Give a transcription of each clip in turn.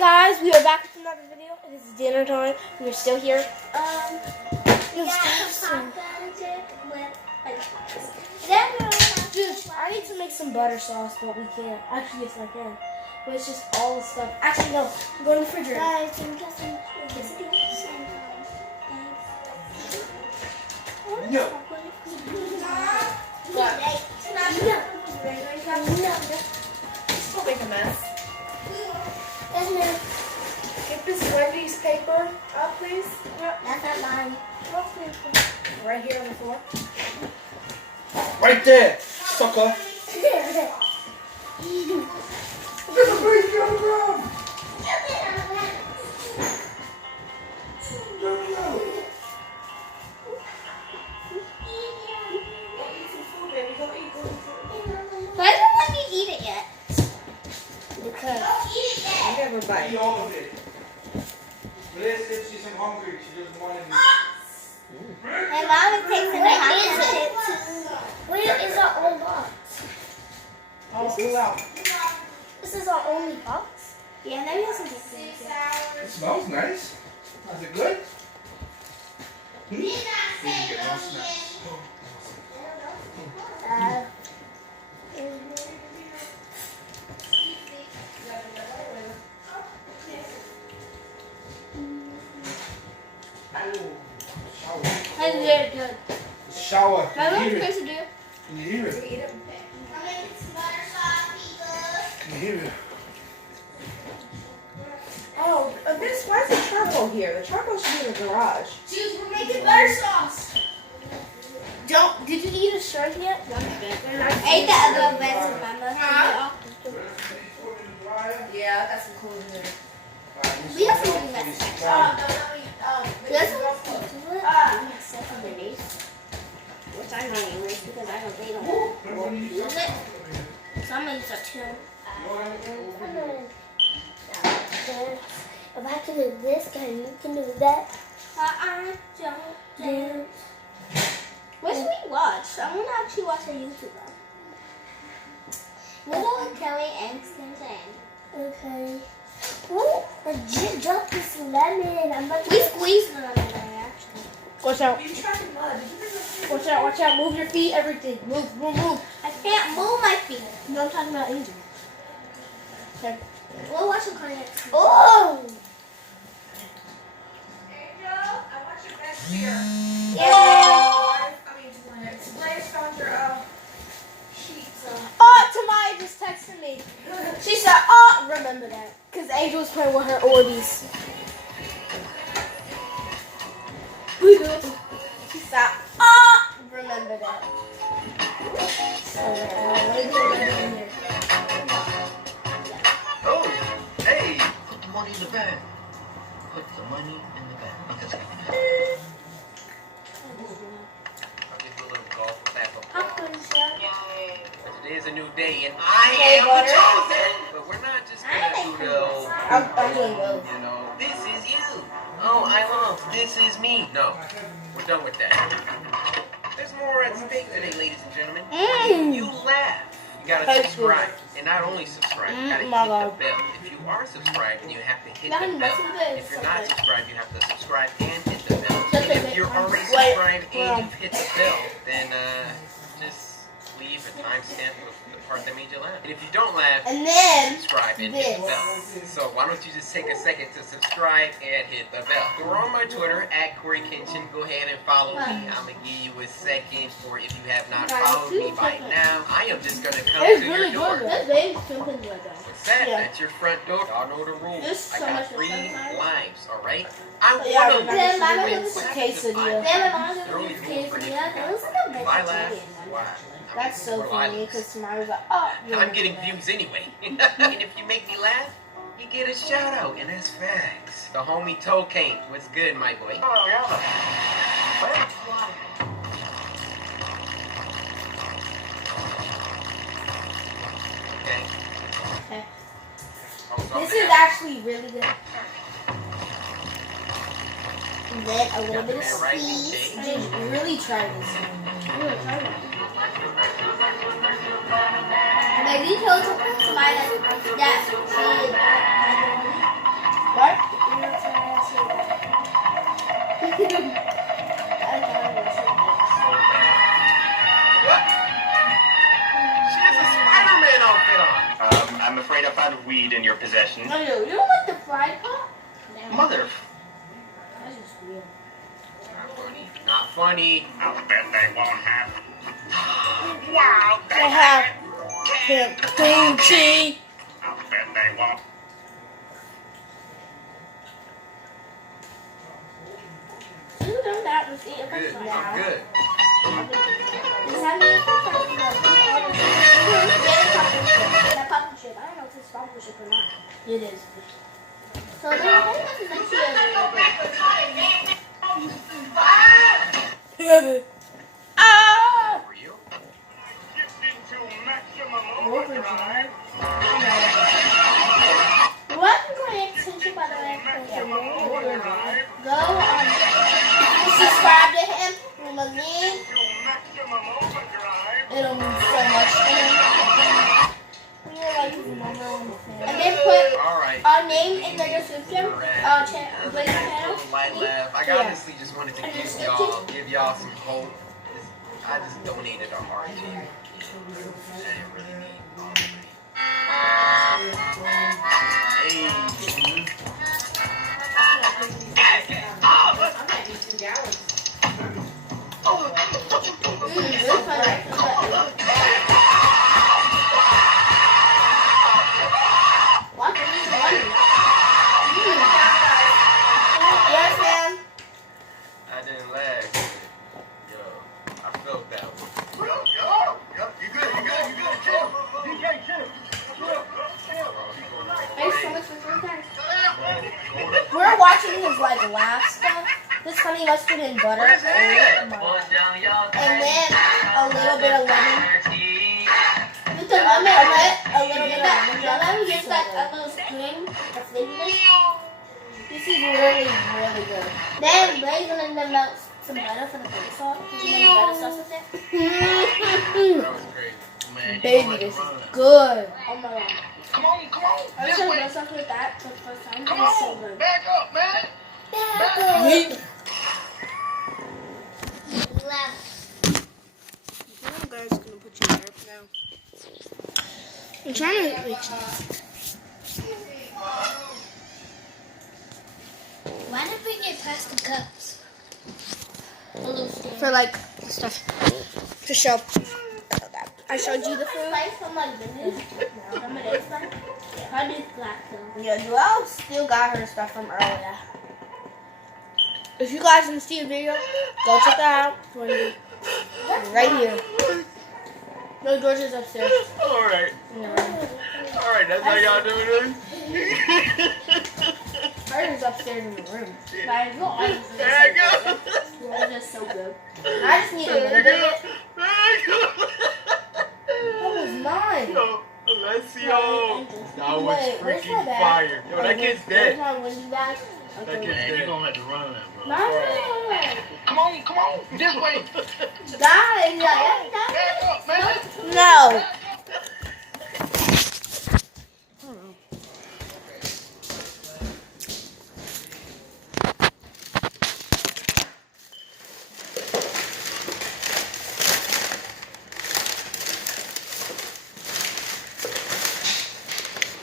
guys, we are back with another video. It is dinner time. We're still here. Dude, I need to make some butter sauce, but we can't. Actually, yes, I can. But it's just all the stuff. Actually, no. Go in the refrigerator. No. What? Just go make a mess. Get this Wendy's paper up, please. That's not mine. Right here on the floor. Right there, sucker. Look at the baby on the ground. Why don't let me eat it yet? Because I never bite. Eat all of it. Liz said she's hungry. She doesn't want any. my mom is taking the hot. Where is our own box? All pull out. This is our only box? Yeah, maybe has some good things. It smells nice. Is it good? Hmm? You can get more snacks. Shower. That's very good. Shower. My Can you mom's hear it? supposed to do. Can you hear it? Can you hear it? Oh, Miss, why is the charcoal here? The charcoal should be in the garage. Dude, we're making butter sauce. Did you eat a shark yet? I ate the other bits, remember? Yeah, that's some cool in there. We have some good bits. Which I'm going to use because I don't think I won't use it. So I'm going to use a too. If I can do this, can you can do that? I don't dance. What should we watch? I want to actually watch a YouTuber. Little Kelly and Skinton. Okay. Ooh, I just dropped this lemon. We squeezed the lemon there, actually. Watch out. You tried mud. Watch out, watch out. Move your feet, everything. Move, move, move. I can't move my feet. No, I'm talking about Angel. Okay. We'll watch some cartoons. Oh! Angel, I want your best beer. Yeah. Blaze found your sheets. Oh, Tamaya just texted me. She said, oh, remember that. Because Angel was playing with her Orbeez. She said, oh, remember that. Oh, hey, put the money in the bag. Put the money in the bag. I'll give you a little golf clap up. Yay. But today is a new day, and I am the chosen. But we're not just gonna do the old, I'm doing both. you know, this is you. Oh, I love, this is me. No, we're done with that. There's more at stake today, ladies and gentlemen. When you laugh, you gotta subscribe. And not only subscribe, you gotta hit the bell. If you are subscribed, you have to hit the bell. If you're not subscribed, you have to subscribe and hit the bell. And if you're already subscribed and you've hit the bell, then just leave a timestamp with the part that made you laugh. And if you don't laugh, And then, subscribe and hit the bell. So why don't you just take a second to subscribe and hit the bell. We're on my Twitter at Corey Kenshin. Go ahead and follow me. I'm gonna give you a second, or if you have not followed me by now, I am just gonna come it's to your really door. good. That's very simple like that. What's that? Yeah. That's your front door. Y'all know the rules. There's so I got much 3 sometimes. lives, alright? I Yeah, wanna then Mama live gives us a quesadilla. Then my mom There are only gives rules for me you. it was like a If I laugh, vegetarian. why? That's so funny because Tamaya was like, oh. I'm getting views anyway. And if you make me laugh, you get a shout out, and that's facts. The homie Tokane, what's good, my boy? Oh, yeah. Okay. Okay. Oh, This is actually really good. And then a little bit of squeeze. Just really try this. Really try it. Like you told somebody that she question. No, you don't like the fried pot? Mother. That's just weird. Not funny. Not funny. I'll bet they won't have. Wow, They have kimchi. I'll bet they won't. You done that with the Good. episode I'm now. good. Does that mean that partnership? I don't know if it's sponsorship or not. It is. So then I think that's next year. Ah! For you? Shifting to maximum overdrive. What is my extension, by the way? Overdrive. Go subscribe to him. Remember me. To maximum overdrive. It'll mean so much to him. You're like his number one fan. And then put Alright. our name in the description. Blaze channel. Light laugh. I honestly just wanted to give y'all some hope. I just donated a heart to you. I didn't really need all the money. What? Yes, ma'am. I didn't lag. Yo, I felt that one. Thanks so much for your time. We're watching his like laugh stuff. This honey mustard and butter. Oh my. And then a little bit of lemon. With the lemon, a little bit of lemon. The lemon gives like a little spring of flavor. This is really, really good. Then Blaze and then melt some butter for the butter sauce. And then butter sauce with it. That was great. Man, Baby, this is good. Oh my god. Come on, I this tried way. butter sauce with that for the first time. Come It's so on, good. back up, man. I'm guys gonna put you there now. I'm trying to Why not bring your plastic cups? for like stuff to show. I showed you the food. Spice from like Vinny's. Remember that spice? Her is black though. Yeah, Joelle still got her stuff from earlier. If you guys didn't see a video, go check that out. It's going to be right here. No, Georgia's upstairs. Alright. Alright, that's how y'all doing it? Hers is upstairs in the room. Like, your eyes are There you go. Yours are so good. I just need a little bit of it. That was mine. Yo, Alessio. That was Wait, where's freaking my bag? fire. Yo, that kid's Where's dead. my windy bag? That Okay. kid's dead. gonna have to run that, bro. No. Come on, this way. Guys, Back up, man. No.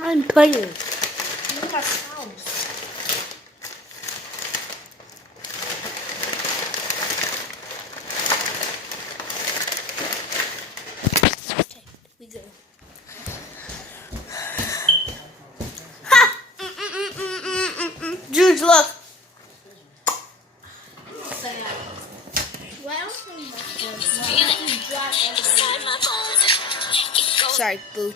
I'm playing. Look at my sounds. Okay, we go. Ha! Juge, look. Sorry, boo.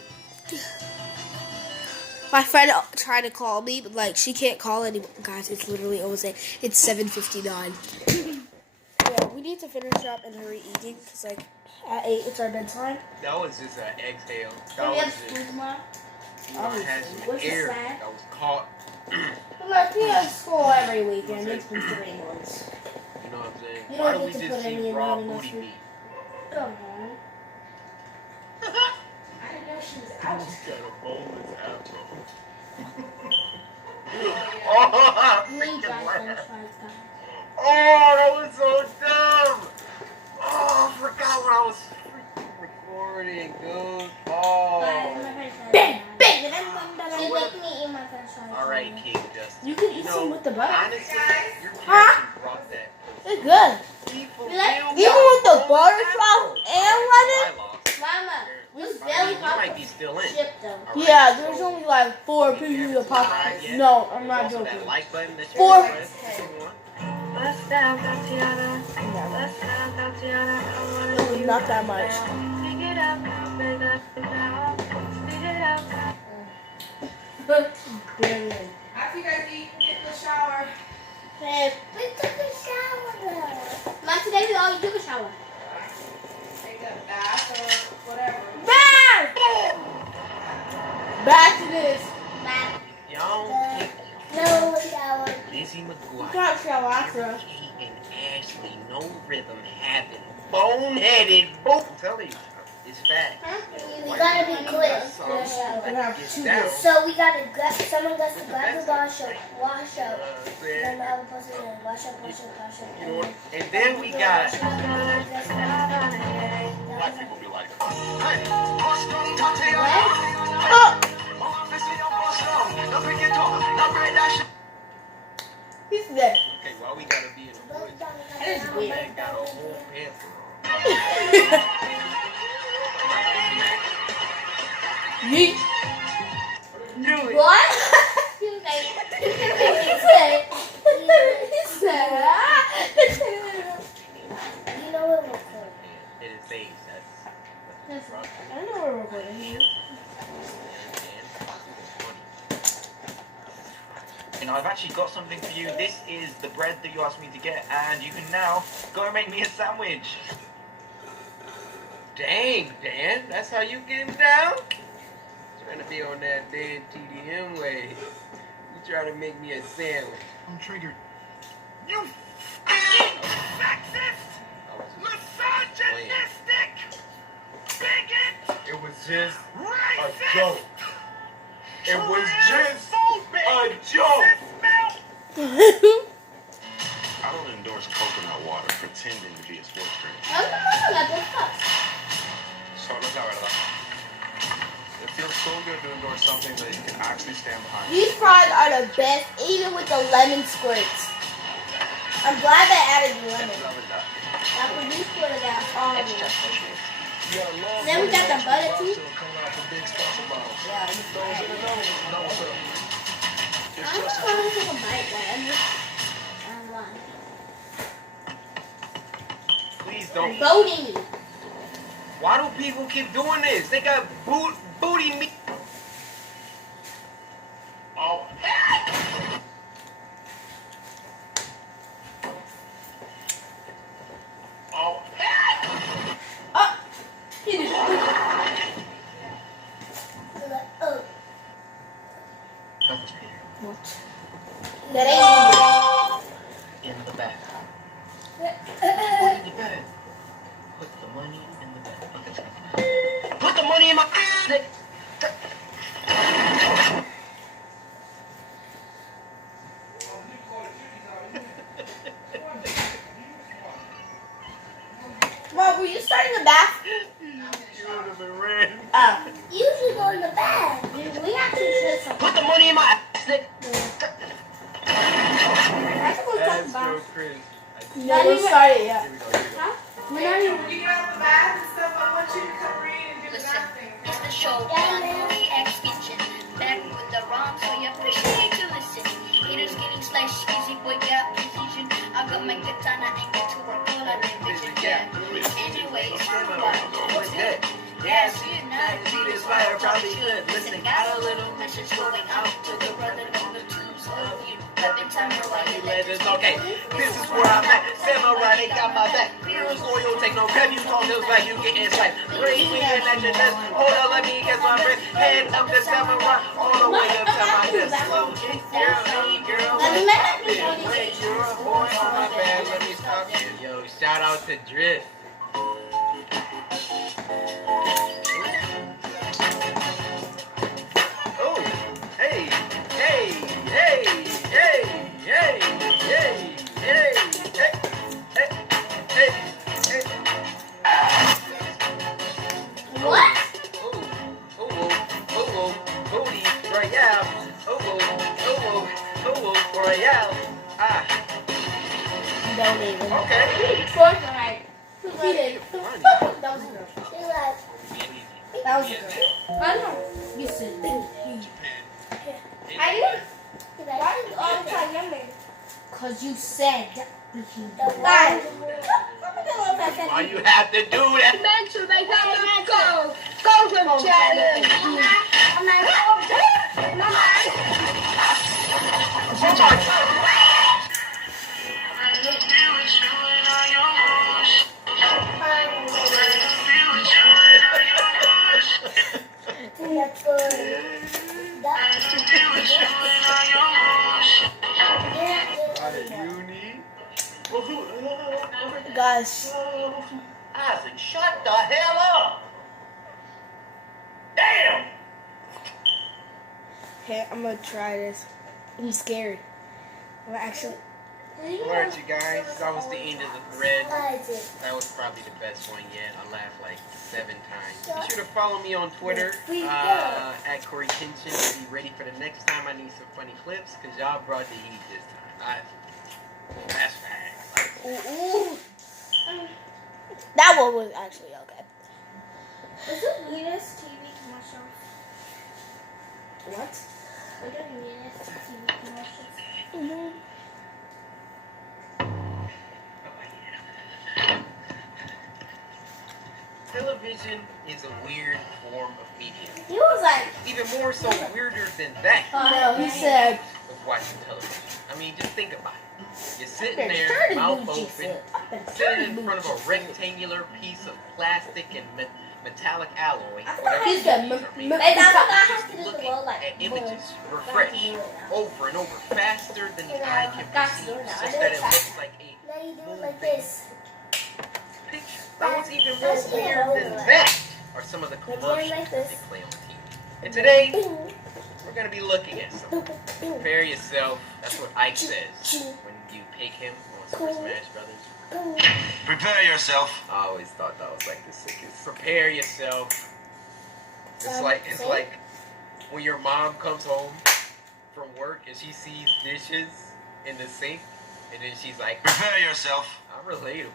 My friend tried to call me, but like she can't call anymore. Guys, it's literally almost it's 7:59. Yeah, we need to finish up and hurry eating because like at 8 it's our bedtime. That was just an exhale. We That have was school just, tomorrow. I had some What's the air snack? that was caught. Look, we have school every weekend. It's been 3 months. You know what I'm saying? You Why don't do we get to just put any eat in raw there unless booty we- meat? Come on. I didn't know she was out. She's got a boneless afro. Oh, Green freaking dry laugh. french fries, guys. Oh, that was so dumb. Oh, I forgot when I was freaking recording, dude. Guys, Oh. my friend said Bang, that. bang, and then You're what? making me eat my french fries. All right, King Justin. You can eat some with the butter. Honestly, your Huh? character brought that. It's good. People Like- feel Even with the more butter natural. sauce and I lemon. lost. Mama, this I belly mean, you might be pop still in. chip though. All right, Yeah, so there's only like 4 pieces of popcorn. Yeah. No, I'm not there's also joking. that like button that you 4. press if you want. It was not that much. Barely. After you guys eat, get in the shower. Hey, we took a shower though. Mom, today we always took a shower. Take a bath or whatever. Back to this. Bye. Y'all think No shower. Lizzie McGuire, Can't shower after us. Kate and Ashley, no rhythm, having boneheaded both. I'm telling you, it's fact. Huh? We gotta be quick in the Songs shower. We have get 2 down. days. So we gotta grab, someone got to grab the wash up, Saying, then the other person will wash up. you know what? And then we got. Black people be like, He's there. Okay, why we gotta be in the woods? That is weird. That got a whole panther on. Yeet. Do it. What? He said, you know what we're called. It is days. That's rough. I know we're recording. And I've actually got something for you. This is the bread that you asked me to get, and you can now go and make me a sandwich. Dang, Dan, that's how you getting down? Trying to be on that dead TDM way. You trying to make me a sandwich. I'm triggered. You f***ing sexist, misogynistic, bigot, It was just a racist, joke. It was just a transphobic, joke. smell. I don't endorse coconut water pretending to be a sports drink. So look out, ¿verdad? It feels so good to endorse something that you can actually stand behind. These fries are the best, even with the lemon squirts. I'm glad they added the lemon. That produced would have got horrible. Then we got the butter too. Yeah. I'm just going to take a bite, man. Please don't. Voting me. Why do people keep doing this? They got booty meat. Oh, oh, He did it. Oh, That ain't In the bag. oh. In the bag. Put the money in the bag. Okay. Put the money in my bag. Mom, were you starting the bath? You would have been red. You should go in the bed. We actually should something. Put the money in my I think we're talking That's so about. crazy. No, we started yet. Here we go. Here we go. We're not even. When you get out the bath and stuff, I want you to come read and do the Listen, bath thing. it's the show on X Kitchen. Back with the rhymes, so you appreciate to listen. Haters getting slashed, easy boy got precision. I got my katana and get to work all on that vision. Yeah. Anyways, What's that? yeah, see it now. See this fire, probably should. Listen, got a little message going out to the brother number twos of you. Nothing time to write it. Legends, okay. This is where I'm at. Samurai, they got my back. Heroes loyal, take no crap. You talk this like you getting sniped. Raise me in at your desk. Hold on, let me get my breath. Head up the samurai, all the way up to my desk. Slow kick, girl, hey girl. Wait, you're a boy on my bed. Let me stop you. Yo, shout out to Drift. Oh, hey, hey, hey, hey, hey, hey, hey, hey, hey, hey, hey. What? Oh, oh, oh, oh, oh, booty, right, yeah. Royale. Ah, Don't even. okay. Fortnite. Who cheated? Funny. That was a girl. That was a girl. I know. You said I didn't. Why did you all the time younger? Cause you said. Guys. Why you have to do that? Make sure they have to go. Go to the challenge. Guys, Isaac, shut the hell up! Damn! okay, I'm gonna try this. I'm scared. I'm actually. Alright, you guys, that was the end of the thread. That was probably the best one yet. I laughed like 7 times. Be sure to follow me on Twitter at Corey Kenshin. Be ready for the next time I need some funny clips, because y'all brought the heat this time. That's facts. Ooh. That one was actually okay. Is it Venus TV commercial? What? Are there Venus TV commercials? Mm-hmm. Television is a weird form of media. He was like, Even more so weirder than that No, he said. was watching television. I mean, just think about it. You're sitting I've been there, turning mouth blue open, juice. I've been sitting turning in front of blue a juice. rectangular piece of plastic and metallic alloy. I thought Whatever he's these got things are made And of. that's what I Just have to do the looking world like at images, boom. refresh, over and over, faster than the eye can Got to perceive, do it now. I such know that it it's looks like a Now you do it like this. picture. That was even more That's weird it. than that are some of the You're commercials doing like that this. they play on TV. And today, we're going to be looking at some. Prepare yourself. That's what Ike says when you pick him on Super Smash Brothers. Prepare yourself. I always thought that was like the sickest. Prepare yourself. It's like when your mom comes home from work and she sees dishes in the sink, and then she's like, Prepare yourself. I'm relatable.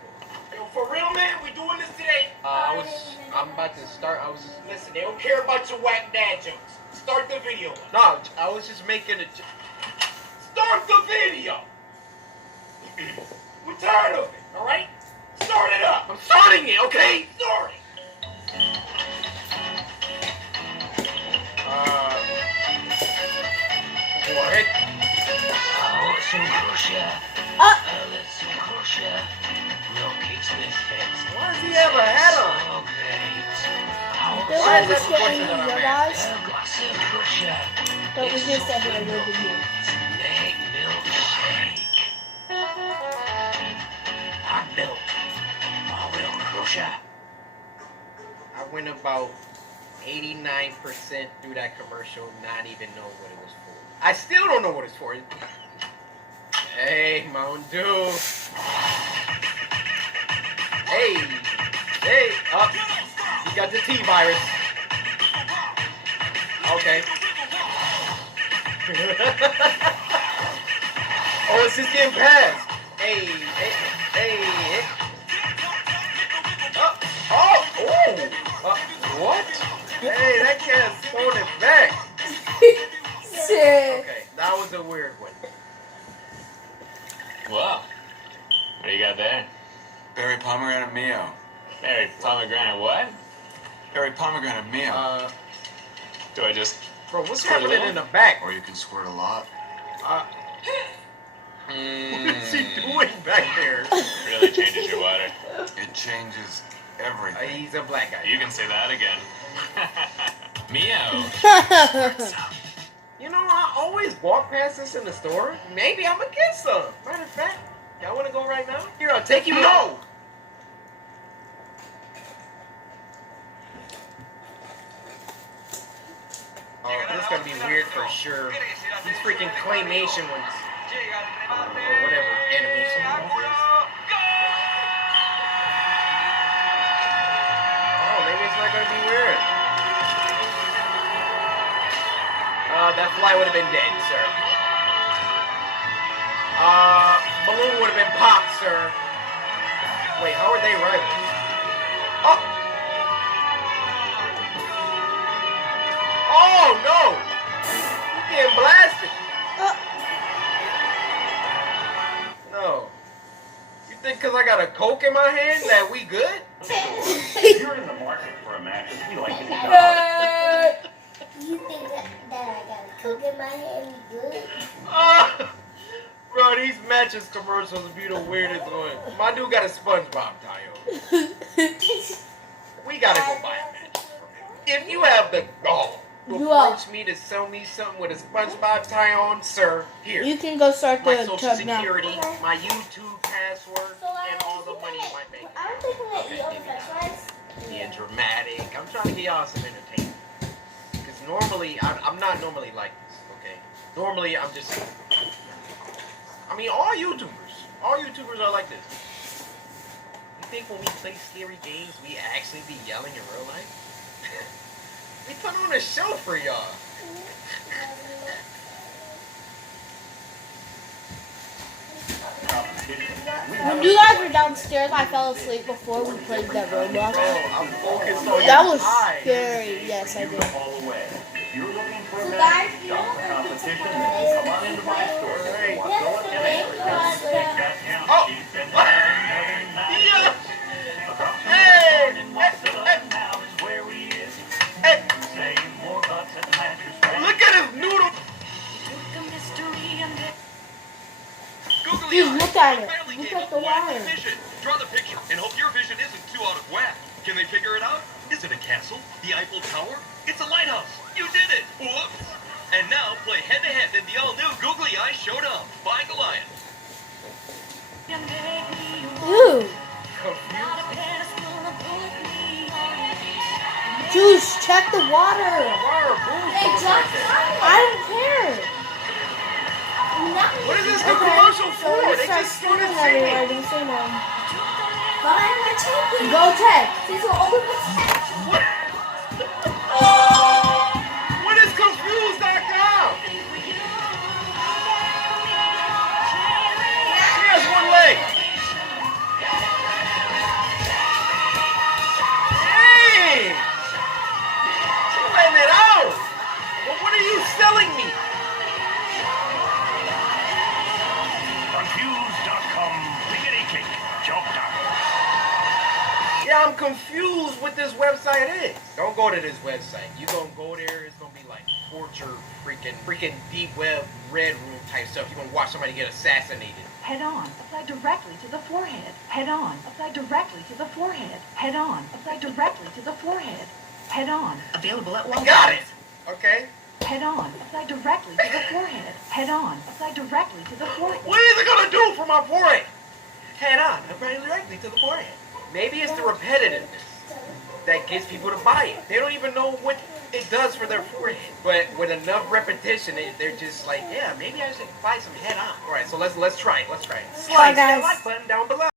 Yo, for real, man, we doing this today? I'm about to start. Listen, they don't care about your whack dad jokes. Start the video. No, I was just making a. Start the video. We're tired of it. All right, start it up. I'm starting it. Okay, start it. Go ahead. Why does he have a hat on? Why is that the question that I'm asking? But we just said here a little bit more. I went about 89% through that commercial, not even know what it was for. I still don't know what it's for. Hey, Mountain Dew. Hey, up. You got the T-virus. Okay. Oh, it's just getting passed. Hey. What? Hey, that cat's throwing it back. Okay, that was a weird one. Whoa. What do you got there? Berry pomegranate Mio. Berry pomegranate what? Berry pomegranate Mio. Do I just... Bro, what's Squirt a happening little? in the back? Or you can squirt a lot. What is he doing back there? Really changes your water. It changes everything. He's a black guy. You can say that again. Mio. You know, I always walk past this in the store. Maybe I'm gonna get some. Matter of fact, y'all wanna go right now? Here, I'll take you. No! Oh, this is gonna be weird for sure. These freaking claymation ones. Or whatever animation that is. Oh, maybe it's not gonna be weird. That fly would have been dead, sir. Balloon would have been popped, sir. Wait, how are they rivals? Oh! Oh, no! You're getting blasted. No. You think because I got a Coke in my hand that we good? If you're in the market for a mattress, we like to You think that I got a Coke in my hand? Good. Bro, these mattress commercials be the weirdest one. My dude got a SpongeBob tie on. We gotta go buy a mattress. If you have the gall to approach me to sell me something with a SpongeBob tie on, sir, here. You can go start My the social tub now. security, my YouTube password, and all the money in my bank. I don't think I'm gonna eat all the french fries. Being dramatic. I'm trying to get y'all some entertainment. Because normally, I'm not normally like this, okay? Normally, I'm just... I mean, all YouTubers are like this. You think when we play scary games, we actually be yelling in real life? We put on a show for y'all. When you guys were downstairs, I fell asleep before we played that Roblox. Bro, I'm focused on That your was eye. scary. Yes, I did. all away. If you're looking for a So match, guys, you shop know for what competition, then come on into my store. Great. What's going on? Oh! What? Yeah! Hey! Hey! Look at his noodle! Dude, look at it. Look at the wire. Draw the picture and hope your vision isn't too out of whack. Can they figure it out? Is it a castle? The Eiffel Tower? It's a lighthouse. You did it. Whoops. And now play head-to-head in the all-new Googly Eye Showdown by Goliath. Ooh. Juice, check the water. Hey, Josh, I don't care. What is this Okay, commercial so for? let's They start just singing started everywhere. singing. Don't say no. Bye, my champion. Go check. These will open my What? What is confused.com? He has one leg. Dang! She's letting it out. Well, what are you selling me? Confused.com. Biggity cake. Job done. Yeah, I'm confused what this website is. Don't go to this website. You gonna go there, it's gonna be like torture, freaking deep web, red room type stuff. You gonna watch somebody get assassinated. Head on. Apply directly to the forehead. Head on. Apply directly to the forehead. Head on. Apply directly to the forehead. Head on. Available at Walmart. Got it! Okay. Head on. Apply directly to the forehead. Head on. Apply directly to the forehead. What is it gonna do for my forehead? Head on, apply directly to the forehead. Maybe it's the repetitiveness that gets people to buy it. They don't even know what it does for their forehead. But with enough repetition, they're just like, yeah, maybe I should buy some head on. All right, so let's try it. Let's try it. Bye, Slide that guys. like button down below.